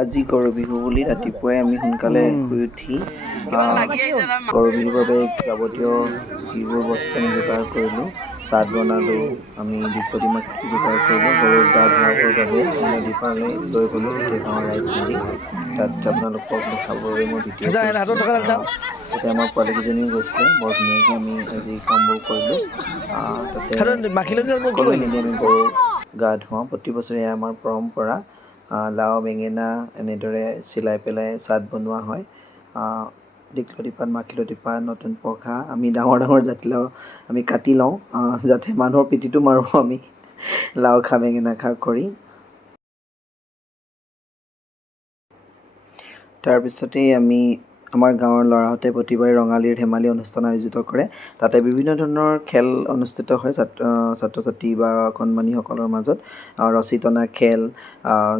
আজি গৰু বিহু বুলি ৰাতিপুৱাই আমি সোনকালে শুই উঠি গৰু বিহুৰ বাবে যাৱতীয় যিবোৰ বস্তু আমি যোগাৰ কৰিলোঁ, চাট বনালোঁ, আমি দীপতি মাটি যোগাৰ কৰিলোঁ, গৰুক গা ধুৱাবৰ বাবে আমি নদী পাৰলৈ লৈ গ'লোঁ গোটেই গাঁৱৰ ৰাইজ মিলি। তাত আপোনালোকক দেখাবৰ বাবে মই ভিডিঅ' কৰিছিলোঁ। তাতে আমাৰ পোৱালীকেইজনীও গৈছিলে, বৰ ধুনীয়াকৈ আমি আজি কামবোৰ কৰিলোঁ। তাতে সকলোৱে মিলি আমি গৰু গা ধুৱাওঁ। প্ৰতি বছৰে এয়া আমাৰ পৰম্পৰা। লাও বেঙেনা এনেদৰে চিলাই পেলাই চাট বনোৱা হয়। দীঘলতি পাত, মাখিলতী পাত, নতুন পঘা, আমি ডাঙৰ ডাঙৰ জাতিলাও আমি কাটি লওঁ, যাতে মানুহৰ পিঠিটো মাৰোঁ আমি লাও খা বেঙেনা খা কৰি। তাৰপিছতেই আমি আমাৰ গাঁৱৰ ল'ৰাহঁতে প্ৰতিবাৰে ৰঙালীৰ ধেমালি অনুষ্ঠান আয়োজিত কৰে। তাতে বিভিন্ন ধৰণৰ খেল অনুষ্ঠিত হয় ছাত্ৰ ছাত্ৰী বা কণমানিসকলৰ মাজত। ৰছী টনা খেল,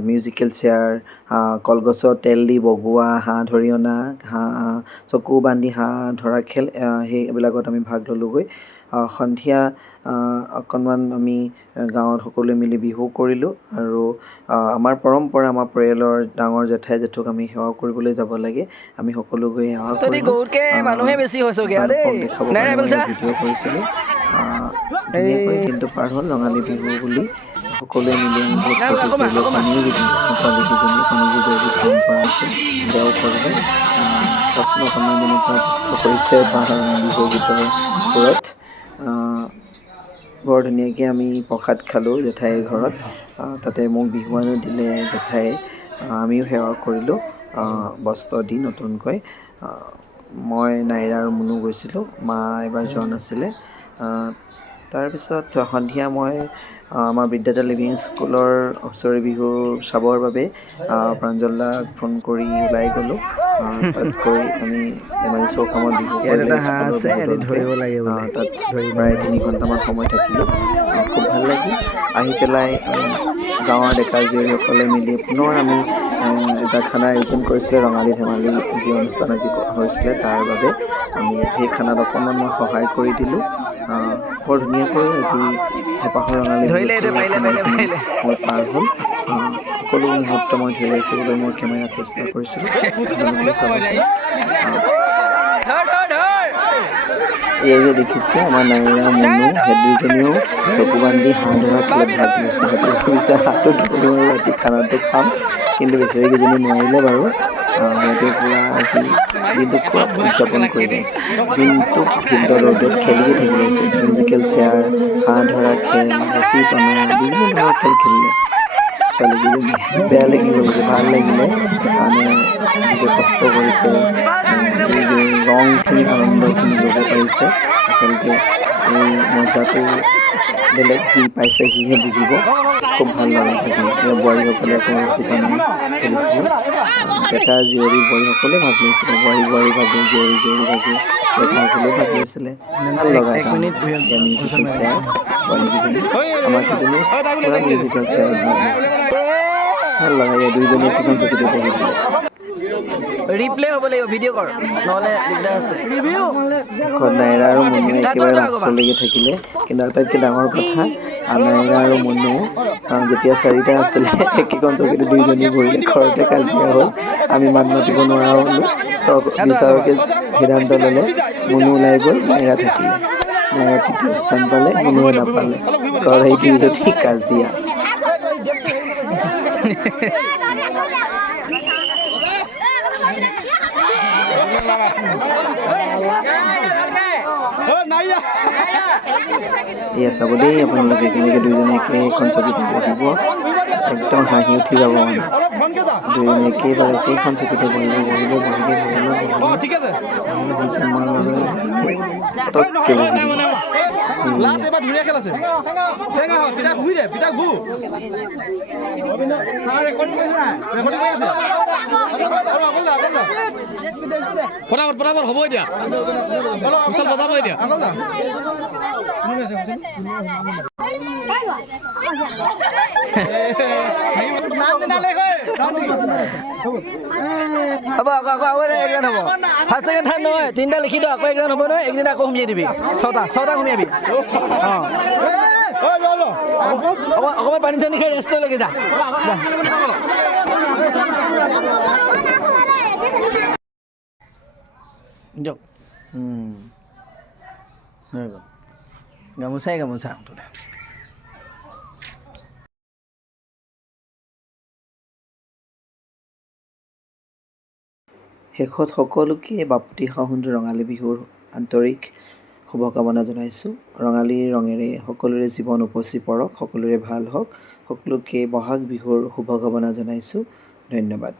মিউজিকেল চেয়াৰ, কলগছত তেল দি বগোৱা, হাঁহ ধৰি অনা, চকু বান্ধি হাঁহ ধৰা খেল, সেইবিলাকত আমি ভাগ ল'লোঁগৈ। সন্ধিয়া অকণমান আমি গাঁৱত সকলোৱে মিলি বিহু কৰিলোঁ। আৰু আমাৰ পৰম্পৰা, আমাৰ পৰিয়ালৰ ডাঙৰ জেঠাই জেঠুক আমি সেৱা কৰিবলৈ যাব লাগে। আমি সকলো গৈ সেৱা কৰিলোঁ। দেখাবৰ কাৰণে মই ভিডিঅ' কৰিছিলোঁ। ধুনীয়াকৈ দিনটো পাৰ হ'ল ৰঙালী বিহু বুলি। সকলোৱে মিলি আমি বহুত ফূৰ্তি কৰিলোঁ। পানীও যুঁজিলোঁ, পোৱালীকেইজনীয়ে পানী যুঁজৰ যি পৰম্পৰা আছে সেয়াও কৰিলে। চাওকচোন অকণমান দিনৰ পৰা যুদ্ধ কৰিছে বিহু গীতৰ সুৰত। বৰ ধুনীয়াকৈ আমি প্ৰসাদ খালোঁ জেঠাইৰ ঘৰত। তাতে মোক বিহুৱানো দিলে জেঠাই। আমিও সেৱা কৰিলোঁ বস্ত্ৰ দি নতুনকৈ। মই নাইৰা আৰু মুনু গৈছিলোঁ, মা এবাৰ যোৱা নাছিলে। তাৰপিছত সন্ধিয়া মই আমাৰ বিদ্যাধৰ লিভিং স্কুলৰ হুঁচৰি বিহু চাবৰ বাবে প্ৰাঞ্জলদাক ফোন কৰি ওলাই গ'লোঁ। তাত গৈ আমি ধেমাজি চৌখামত বিহু কৰিলে স্কুলৰ বিহু তাত প্ৰায় 3 ঘণ্টামান সময় থাকিলোঁ। খুব ভাল লাগিল। আহি পেলাই আমি গাঁৱৰ ডেকা জীয়ৰীসকলে মিলি পুনৰ আমি এটা খানাৰ আয়োজন কৰিছিলে। ৰঙালী ধেমালি যি অনুষ্ঠান আজি হৈছিলে তাৰ বাবে আমি সেই খানাত অকণমান মই সহায় কৰি দিলোঁ। বৰ ধুনীয়াকৈ আজি হেঁপাহৰ ৰঙালী মই পাৰ হ'ল। সকলো মুহূৰ্ত মই ধৰি ৰাখিবলৈ মই কেমেৰাত চেষ্টা কৰিছিলোঁ। আপোনালোকে চাবচোন। এই যে দেখিছে আমাৰ নাইৰা মুনু, সেই দুইজনীও চকু বান্ধি হাঁহ ধৰা খেলত ভাগ লৈছে। সিহঁতে ভাবিছে হাঁহটো ধৰোঁ আৰু ৰাতি খানাটো খাম, কিন্তু বেচেৰীকেইজনী নোৱাৰিলে বাৰু। সিহঁতে পূৰা আজি দিনটো খুব উদযাপন কৰিলে। দিনটো ফিল্ডৰ ৰ'দত খেলিয়ে থাকিলে। মিউজিকেল চেয়াৰ, হাঁহ ধৰা খেল, ৰছী টনা, বিভিন্ন ধৰণৰ খেল খেলিলে ছোৱালীকেইজনীয়ে। বেয়া লাগি গ'লগৈ, ভাল লাগিলে। মানে যে কষ্ট কৰিছে, এই যে ৰংখিনি আনন্দখিনি ল'ব পাৰিছে, আচলতে এই মজাটো বেলেগ যি পাইছে সিহে বুজিব। খুব ভাল লগা থাকি এয়া বোৱাৰীসকলে আকৌ ৰছী টনা খেলিছিলে। ডেকা জীয়ৰী বোৱাৰীসকলে ভাগ লৈছিলে। বোৱাৰী ভাগে, জীয়ৰী ভাগে, ডেকাসকলেও ভাগ লৈছিলে। ভাল লগা এটা মিউজিকেল চেয়াৰ। পোৱালীকেইজনী আমাৰ কেইজনীও পূৰা মিউজিকেল চেয়াৰত ভাগ লৈছে। ভাল লগা। এই দুইজনী একেখন চকীতে বহি দিলে। ৰিপ্লে হ'ব লাগিব, ভিডিঅ' কৰ, নহ'লে দিগদাৰ আছে। নাইৰা আৰু মুনু একেবাৰে লাষ্টলৈকে থাকিলে। কিন্তু আটাইতকৈ ডাঙৰ কথা, নাইৰা আৰু মুনু যেতিয়া 4টা আছিলে একেখন চকীতে দুইজনী বহিলে। ঘৰতে কাজিয়া হ'ল, আমি মাত মাতিব নোৱাৰা হ'লোঁ। বিচাৰকে সিদ্ধান্ত ল'লে, মুনু ওলাই গ'ল, নাইৰা থাকিলে। নাইৰা 3য় স্থান পালে, মুনুৱে নাপালে। ঘৰত আহি দুইজনী কাজিয়া। এয়া চাব দেই আপোনালোকে কেনেকৈ দুইজনে একেখন চকীতে বহিব। একদম হাঁহি উঠি যাব মানে। দুইজনে একেবাৰে একেখন চকীতে বহিলে পটককৈ বহি দিব। ফটাফট হ'ব এতিয়া, বজাব এতিয়া। হ'ব আকৌ একজন হ'ব। ফাৰ্ষ্ট ছেকেণ্ড থাৰ্ড নহয়, 3টা লিখি দিওঁ, আকৌ একজন হ'ব নহয়। একদিন আকৌ সুমিয়াই দিবি। 6টা সুমিয়াবি। অকণমান পানী চানী খাই ৰেষ্ট লৈ লাগি যা। দিয়ক হৈ গ'ল গামোচাই গামোচা মুঠতে শেষত সকলোকে বাপতি সাহোন ৰঙালী বিহুৰ আন্তৰিক শুভকামনা জনাইছোঁ। ৰঙালীৰ ৰঙেৰে সকলোৰে জীৱন উপচি পৰক, সকলোৰে ভাল হওক, সকলোকে বহাগ বিহুৰ শুভকামনা জনাইছোঁ। ধন্যবাদ।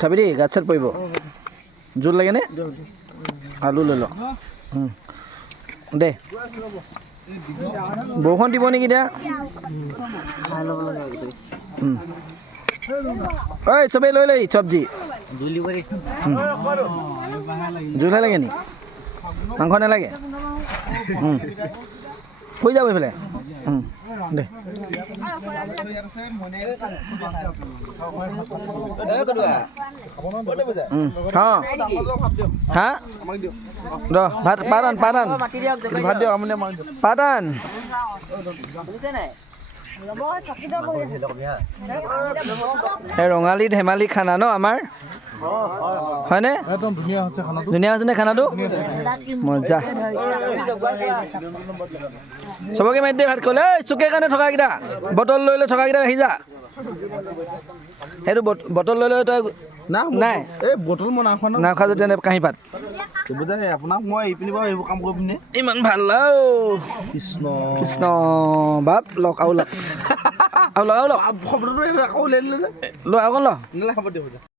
খাবি দেই, গাত চাত পৰিব। জোল লাগেনে? আলু লৈ ল দে। বৰষুণ দিব নেকি এতিয়া? ঐ চবেই লৈ লৈ চব্জি। জোলহে লাগে নি? মাংস নালাগে? হৈ যাব এইফালে দে। হা ভাত পাদান পাদান পাদান ৰঙালী ধেমালি খানা ন আমাৰ, হয়নে? ধুনীয়া হৈছে নে খানাটো? মজা। চবকে মাতি দে ভাত খাবলৈ। চুকে কাৰণে থকাকেইটা, বটল লৈ লৈ থকাকেইটা আহি যা। সেইটো বটল লৈ লৈ তই নাই এই বটল মই নাখা যদি কাঁহী পাত আপোনাক মই এইপিনি বাৰু এইবোৰ কাম কৰি পিনে ইমান ভাল কৃষ্ণ কৃষ্ণ বাপ লওক আৰু লওক আৰু লওক আৰু লওক শব্দটো আকৌ উলিয়াই দিলে যে ল অকণ ল হ'ব দিয়ক।